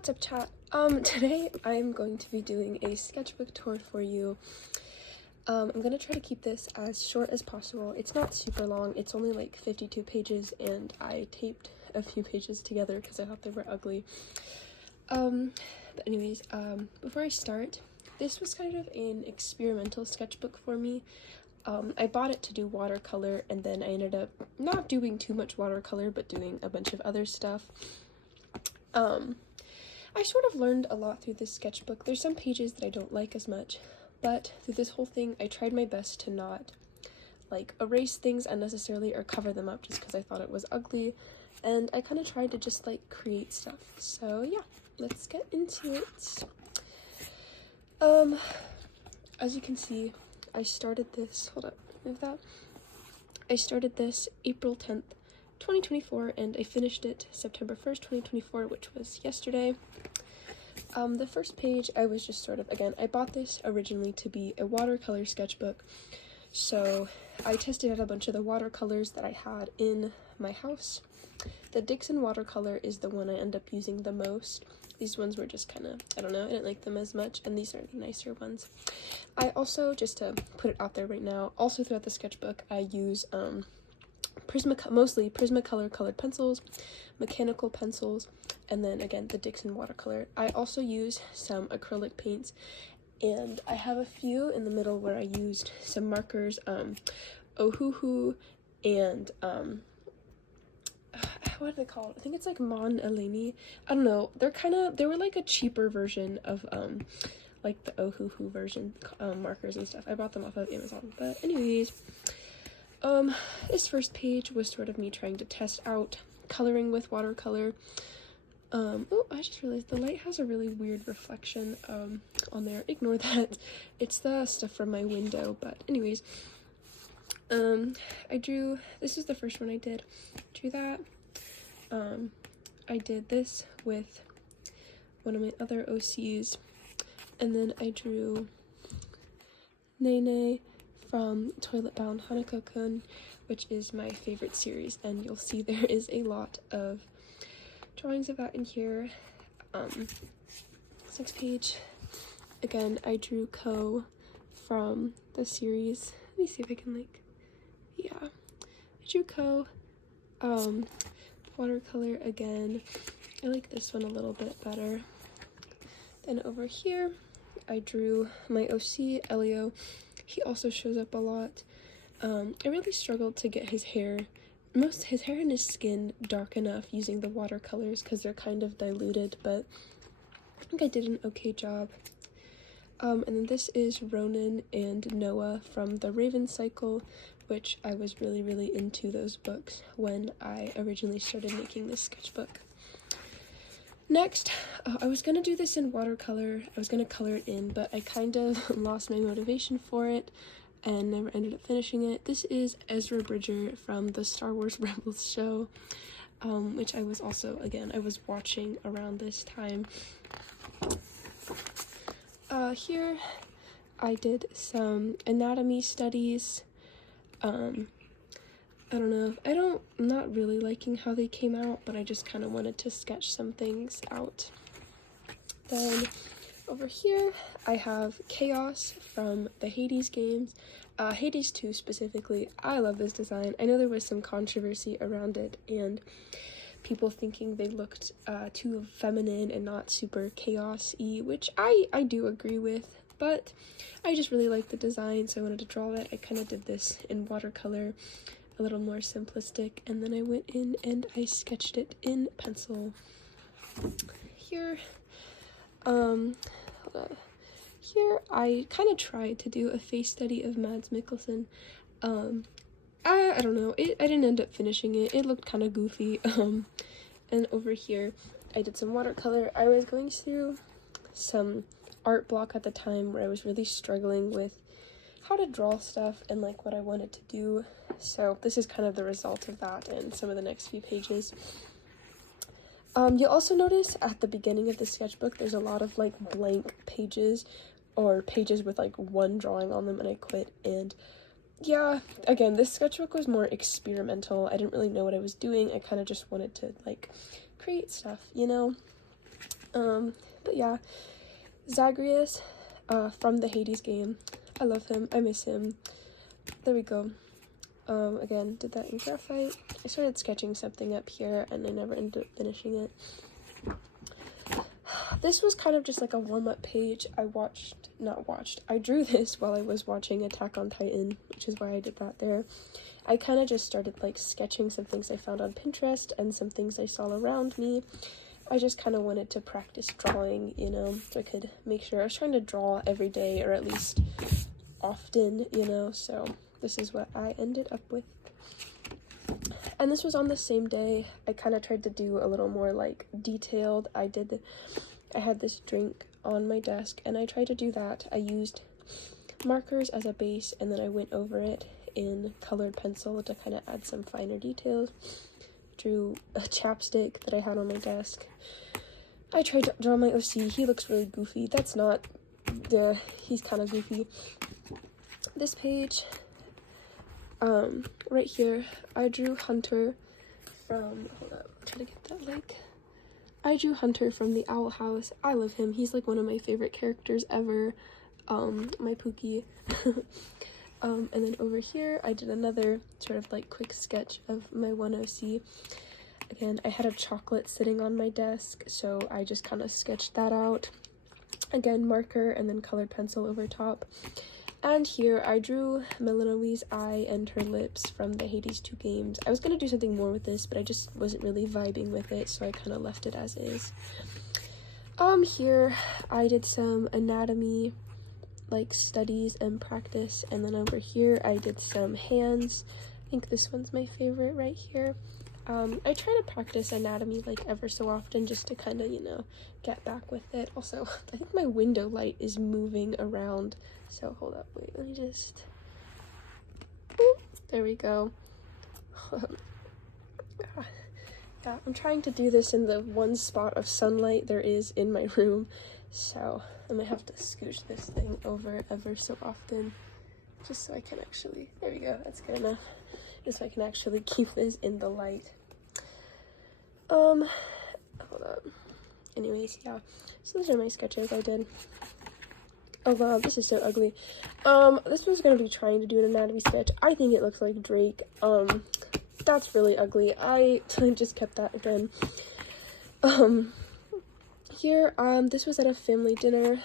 What's up, chat? Today I'm going to be doing a sketchbook tour for you. I'm gonna try to keep this as short as possible. It's not super long, it's only like 52 pages, and I taped a few pages together because I thought they were ugly. But anyways, before I start, this was kind of an experimental sketchbook for me. I bought it to do watercolor, and then I ended up not doing too much watercolor, but doing a bunch of other stuff. I sort of learned a lot through this sketchbook. There's some pages that I don't like as much, but through this whole thing, I tried my best to not, like, erase things unnecessarily or cover them up just because I thought it was ugly, and I kind of tried to just, like, create stuff. So, yeah, let's get into it. As you can see, I started this, hold up, move that. I started this April 10th, 2024, and I finished it September 1st, 2024, which was yesterday. The first page, I was just sort of, again, I bought this originally to be a watercolor sketchbook, so I tested out a bunch of the watercolors that I had in my house. The Dixon watercolor is the one I end up using the most. These ones were just kind of, I don't know, I didn't like them as much, and these are the nicer ones. I also, just to put it out there right now, also throughout the sketchbook, I use, mostly Prismacolor colored pencils, mechanical pencils, and then again the Dixon watercolor. I also use some acrylic paints, and I have a few in the middle where I used some markers, Ohuhu, and what are they called? I think it's like Mon Eleni. I don't know. They were like a cheaper version of like the Ohuhu version markers and stuff. I bought them off of Amazon. But anyways, this first page was sort of me trying to test out coloring with watercolor. Oh, I just realized the light has a really weird reflection on there. Ignore that. It's the stuff from my window. But anyways, I drew, this is the first one I did. Drew that. I did this with one of my other OCs, and then I drew Nene from Toilet Bound Hanako-kun, which is my favorite series, and you'll see there is a lot of drawings of that in here. Next page, again, I drew Ko from the series. Let me see if I can, like, yeah, I drew Ko, watercolor again. I like this one a little bit better. Then over here, I drew my OC, Elio. He also shows up a lot. I really struggled to get his hair and his skin dark enough using the watercolors because they're kind of diluted, but I think I did an okay job. And then this is Ronan and Noah from the Raven Cycle, which I was really, really into those books when I originally started making this sketchbook. Next, I was going to do this in watercolor. I was going to color it in, but I kind of lost my motivation for it and never ended up finishing it. This is Ezra Bridger from the Star Wars Rebels show, which I was also, again, I was watching around this time. Here, I did some anatomy studies. I don't know, I'm not really liking how they came out, but I just kind of wanted to sketch some things out. Then over here, I have Chaos from the Hades games, Hades 2 specifically. I love this design. I know there was some controversy around it, and people thinking they looked too feminine and not super chaos-y, which I do agree with, but I just really like the design, so I wanted to draw that. I kind of did this in watercolor, a little more simplistic, and then I went in and I sketched it in pencil. Here, here I kind of tried to do a face study of Mads Mikkelsen. I don't know, I didn't end up finishing it. It looked kind of goofy. And over here, I did some watercolor. I was going through some art block at the time where I was really struggling with how to draw stuff and like what I wanted to do. So this is kind of the result of that in some of the next few pages. You'll also notice at the beginning of the sketchbook, there's a lot of like blank pages or pages with like one drawing on them, and I quit. And yeah, again, this sketchbook was more experimental. I didn't really know what I was doing. I kind of just wanted to like create stuff, you know? But yeah, Zagreus from the Hades game. I love him. I miss him. There we go. Again, did that in graphite. I started sketching something up here and I never ended up finishing it. This was kind of just like a warm-up page. I drew this while I was watching Attack on Titan, which is why I did that there. I kind of just started like sketching some things I found on Pinterest and some things I saw around me. I just kind of wanted to practice drawing, you know, so I could make sure I was trying to draw every day, or at least often, you know, so this is what I ended up with. And this was on the same day. I kind of tried to do a little more like detailed. I had this drink on my desk and I tried to do that. I used markers as a base and then I went over it in colored pencil to kind of add some finer details. Drew a chapstick that I had on my desk. I tried to draw my OC. He looks really goofy. That's not he's kind of goofy. This page, right here, I drew Hunter from, hold up, I'm trying to get that like, I drew Hunter from the Owl House. I love him. He's like one of my favorite characters ever. My Pookie. And then over here, I did another sort of like quick sketch of my one OC. Again, I had a chocolate sitting on my desk, so I just kind of sketched that out. Again, marker and then colored pencil over top. And here I drew Melinoe's eye and her lips from the Hades 2 games. I was going to do something more with this, but I just wasn't really vibing with it, so I kind of left it as is. Here I did some anatomy, like studies and practice, and then over here I did some hands. I think this one's my favorite right here. I try to practice anatomy like ever so often just to kind of, you know, get back with it. Also, I think my window light is moving around, so hold up, wait, let me just, there we go. Yeah, I'm trying to do this in the one spot of sunlight there is in my room, so I might have to scooch this thing over ever so often, just so I can actually, there we go, that's good enough, just so I can actually keep this in the light. Hold up. Anyways, yeah, so those are my sketches I did. Oh wow, this is so ugly. This one's gonna be trying to do an anatomy sketch. I think it looks like Drake. That's really ugly. I just kept that again. Here, this was at a family dinner.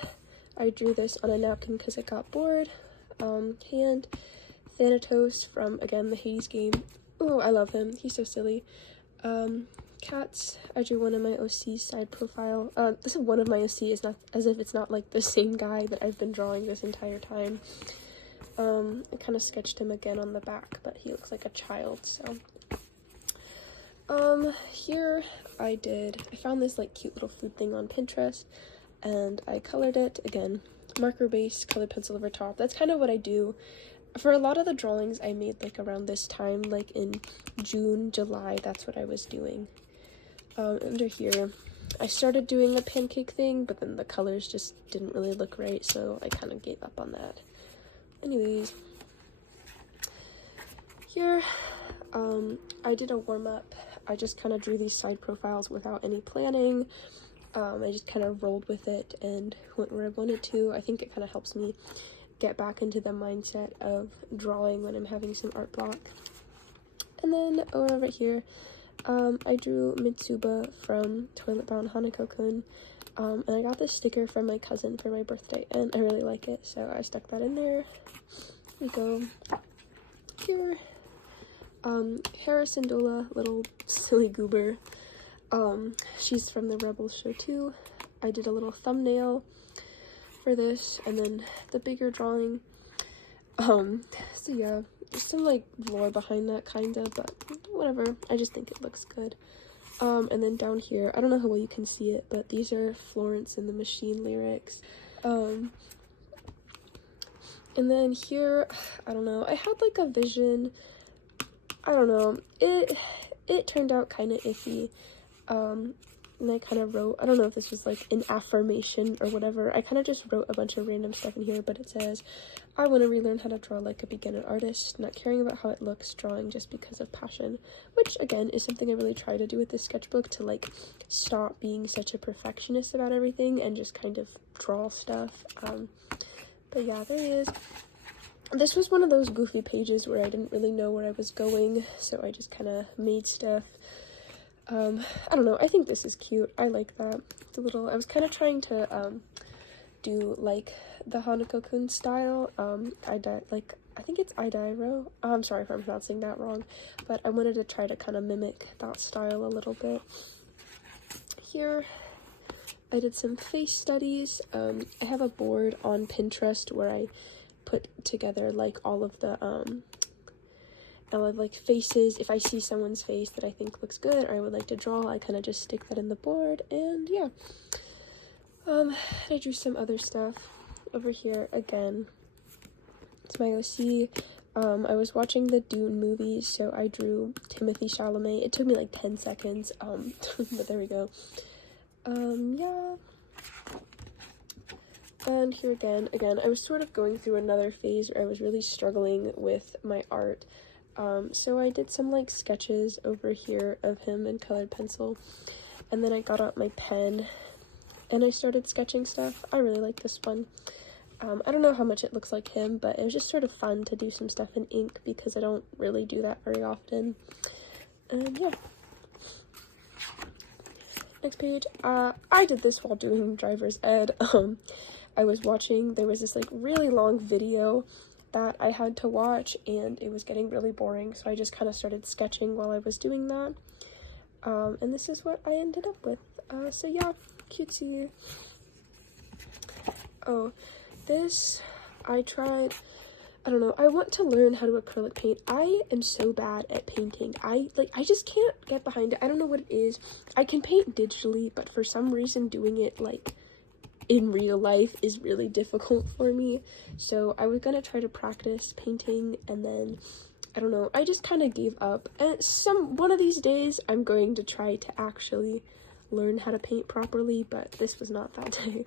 I drew this on a napkin because I got bored. Hand, Thanatos from, again, the Hades game. Oh, I love him. He's so silly. Cats. I drew one of my OC's side profile. This is one of my OC, is not as if it's not like the same guy that I've been drawing this entire time. I kind of sketched him again on the back, but he looks like a child, so. Here I found this like cute little food thing on Pinterest, and I colored it, again, marker base, colored pencil over top. That's kind of what I do. For a lot of the drawings I made like around this time, like in June, July, that's what I was doing. Under here, I started doing the pancake thing, but then the colors just didn't really look right, so I kind of gave up on that. Anyways, here, I did a warm-up. I just kind of drew these side profiles without any planning. I just kind of rolled with it and went where I wanted to. I think it kind of helps me get back into the mindset of drawing when I'm having some art block. And then over here, I drew Mitsuba from Toilet Bound Hanako-kun, and I got this sticker from my cousin for my birthday, and I really like it, so I stuck that in there. Here we go. Here, Harris Syndulla, little silly goober. She's from the Rebels show too. I did a little thumbnail for this, and then the bigger drawing. So yeah, there's some like lore behind that kinda, but whatever, I just think it looks good. And then down here, I don't know how well you can see it, but these are Florence and the Machine lyrics. And then here, I don't know, I had like a vision, I don't know, it turned out kind of iffy. and I kind of wrote, I don't know if this was like an affirmation or whatever, I kind of just wrote a bunch of random stuff in here, but it says, I want to relearn how to draw like a beginner artist, not caring about how it looks, drawing just because of passion, which again is something I really try to do with this sketchbook, to like stop being such a perfectionist about everything and just kind of draw stuff. But yeah, there he is. This was one of those goofy pages where I didn't really know where I was going, so I just kind of made stuff. I don't know, I think this is cute. I like that. The little, I was kind of trying to do like the Hanako-kun style. I think it's Idairo. I'm sorry if I'm pronouncing that wrong, but I wanted to try to kind of mimic that style a little bit. Here, I did some face studies. I have a board on Pinterest where I put together like all of the like faces. If I see someone's face that I think looks good or I would like to draw, I kind of just stick that in the board, and yeah. I drew some other stuff over here. Again, it's my OC. I was watching the Dune movies, so I drew Timothée Chalamet. It took me like 10 seconds, but there we go. Yeah. And here again, I was sort of going through another phase where I was really struggling with my art. So I did some like sketches over here of him in colored pencil, and then I got out my pen and I started sketching stuff. I really like this one. I don't know how much it looks like him, but it was just sort of fun to do some stuff in ink because I don't really do that very often. And yeah. Next page. I did this while doing driver's ed. I was watching, there was this like really long video that I had to watch, and it was getting really boring, so I just kind of started sketching while I was doing that. And this is what I ended up with. So yeah, cutesy. Oh, this, I tried, I don't know, I want to learn how to acrylic paint. I am so bad at painting. I just can't get behind it. I don't know what it is. I can paint digitally, but for some reason doing it like in real life is really difficult for me. So I was gonna try to practice painting, and then I don't know, I just kind of gave up. And one of these days I'm going to try to actually learn how to paint properly, but this was not that day.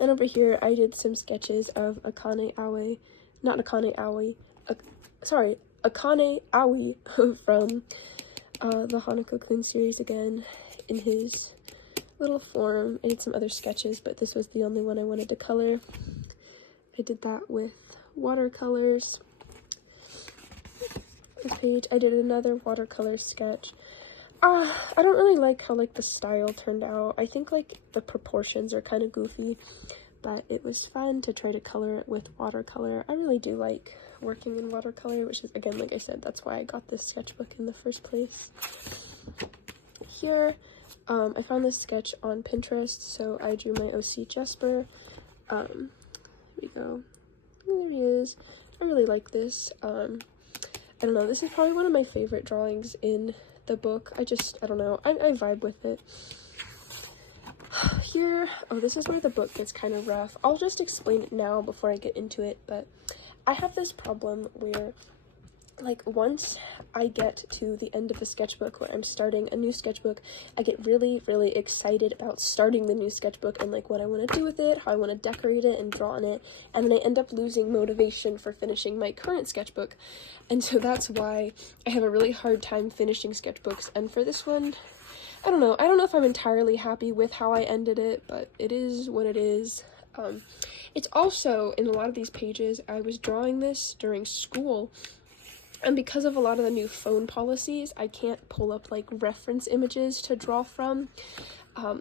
And over here I did some sketches of Akane Aoi from the Hanako-kun series again, in his little form. I did some other sketches, but this was the only one I wanted to color. I did that with watercolors. This page, I did another watercolor sketch. I don't really like how like the style turned out. I think like the proportions are kind of goofy, but it was fun to try to color it with watercolor. I really do like working in watercolor, which is, again, like I said, that's why I got this sketchbook in the first place. Here, I found this sketch on Pinterest, so I drew my OC Jesper. Here we go. There he is. I really like this. I don't know, this is probably one of my favorite drawings in the book. I don't know, I vibe with it. Here, oh, this is where the book gets kind of rough. I'll just explain it now before I get into it, but I have this problem where, like, once I get to the end of the sketchbook where I'm starting a new sketchbook, I get really, really excited about starting the new sketchbook and, like, what I want to do with it, how I want to decorate it and draw on it, and then I end up losing motivation for finishing my current sketchbook. And so that's why I have a really hard time finishing sketchbooks, and for this one, I don't know if I'm entirely happy with how I ended it, but it is what it is. It's also, in a lot of these pages, I was drawing this during school, and because of a lot of the new phone policies, I can't pull up, like, reference images to draw from,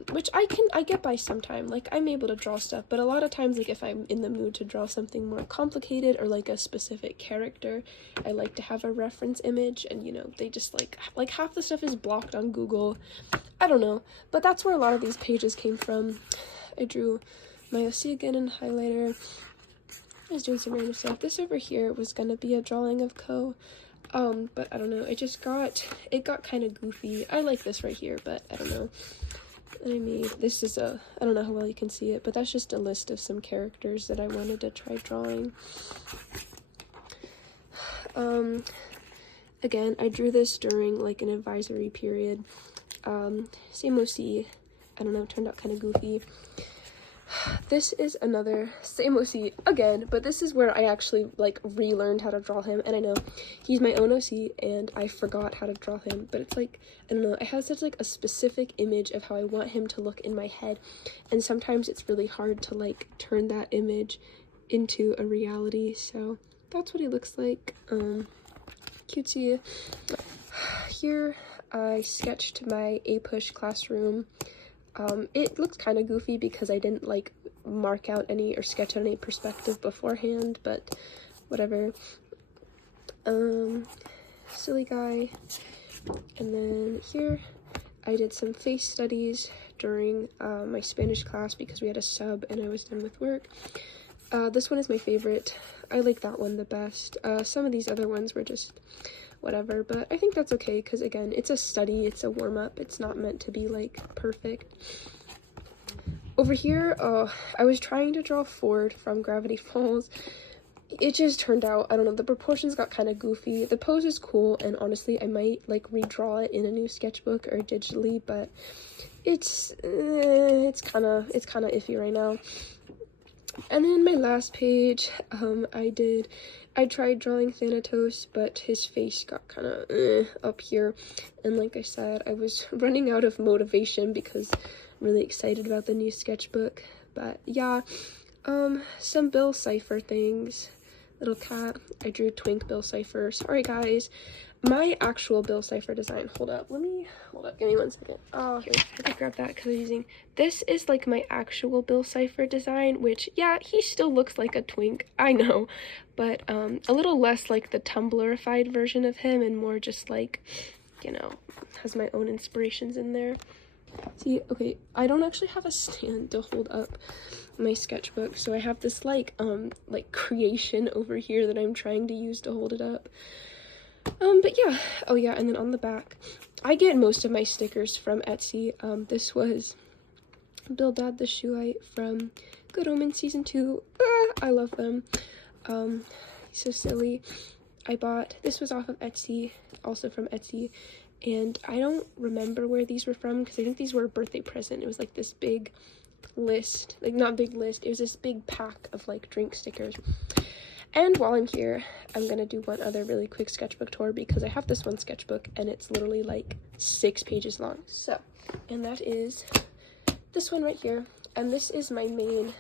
which I get by sometime. Like, I'm able to draw stuff, but a lot of times, like, if I'm in the mood to draw something more complicated or, like, a specific character, I like to have a reference image, and, you know, they just, like half the stuff is blocked on Google. I don't know, but that's where a lot of these pages came from. I drew my OC again in highlighter. I was doing some random stuff. This over here was gonna be a drawing of Ko, but I don't know, it got kind of goofy. I like this right here, but I don't know. And I made, this is I don't know how well you can see it, but that's just a list of some characters that I wanted to try drawing. Again, I drew this during, like, an advisory period. Same OC. I don't know, turned out kind of goofy. This is another same OC again, but this is where I actually like relearned how to draw him. And I know he's my own OC and I forgot how to draw him, but it's like, I don't know, I have such like a specific image of how I want him to look in my head, and sometimes it's really hard to like turn that image into a reality. So that's what he looks like. Cutesy. Here I sketched my A-push classroom. It looks kind of goofy because I didn't like mark out any or sketch out any perspective beforehand, but whatever. Silly guy. And then here I did some face studies during my Spanish class because we had a sub and I was done with work. This one is my favorite. I like that one the best. Some of these other ones were just whatever, but I think that's okay because again, it's a study, it's a warm-up, it's not meant to be like perfect. Over here, I was trying to draw Ford from Gravity Falls. It just turned out, I don't know, the proportions got kind of goofy. The pose is cool, and honestly I might like redraw it in a new sketchbook or digitally, but it's kind of iffy right now. And then my last page, I tried drawing Thanatos, but his face got kind of up here. And like I said, I was running out of motivation because I'm really excited about the new sketchbook. But yeah, some Bill Cipher things. Little cat. I drew Twink Bill Cipher. Sorry guys. My actual Bill Cipher design, hold up, give me 1 second. Oh, here, I could grab that because I'm using, this is like my actual Bill Cipher design, which, yeah, he still looks like a twink, I know, but a little less like the Tumblrified version of him and more just like, you know, has my own inspirations in there. See, okay, I don't actually have a stand to hold up my sketchbook, so I have this like creation over here that I'm trying to use to hold it up. But yeah, oh yeah, and then on the back, I get most of my stickers from Etsy. This was Bill Dad the Shoeite from Good Omens Season 2. I love them. So silly. This was off of Etsy, also from Etsy, and I don't remember where these were from, because I think these were a birthday present. It was like this big list, like not big list, it was this big pack of like drink stickers. And while I'm here, I'm gonna do one other really quick sketchbook tour because I have this one sketchbook and it's literally like 6 pages long. So, and that is this one right here. And this is my main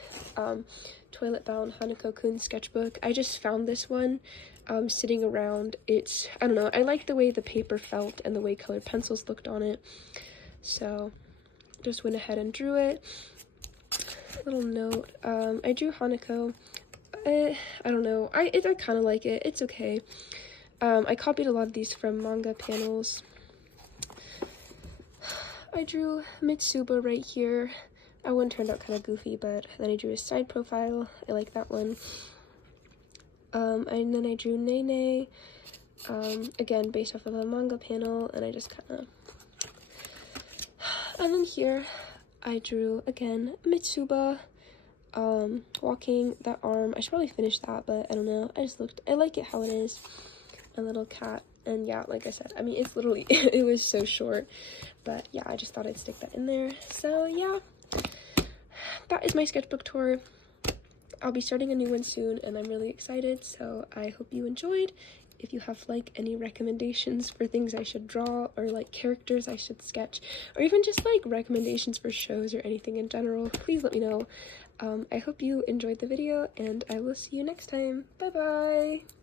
Toilet Bound Hanako-kun sketchbook. I just found this one sitting around. It's, I don't know, I like the way the paper felt and the way colored pencils looked on it. So, just went ahead and drew it. Little note, I drew Hanako. I don't know, I kind of like it. It's okay. I copied a lot of these from manga panels. I drew Mitsuba right here. That one turned out kind of goofy, but then I drew his side profile. I like that one. And then I drew Nene, again based off of a manga panel, and I just kind of. And then here, I drew again Mitsuba. Walking that arm. I should probably finish that, but I don't know. I like it how it is. A little cat. And yeah, like I said, I mean, it's literally, it was so short. But yeah, I just thought I'd stick that in there. So yeah, that is my sketchbook tour. I'll be starting a new one soon, and I'm really excited. So I hope you enjoyed. If you have like any recommendations for things I should draw, or like characters I should sketch, or even just like recommendations for shows or anything in general, please let me know. I hope you enjoyed the video, and I will see you next time. Bye bye!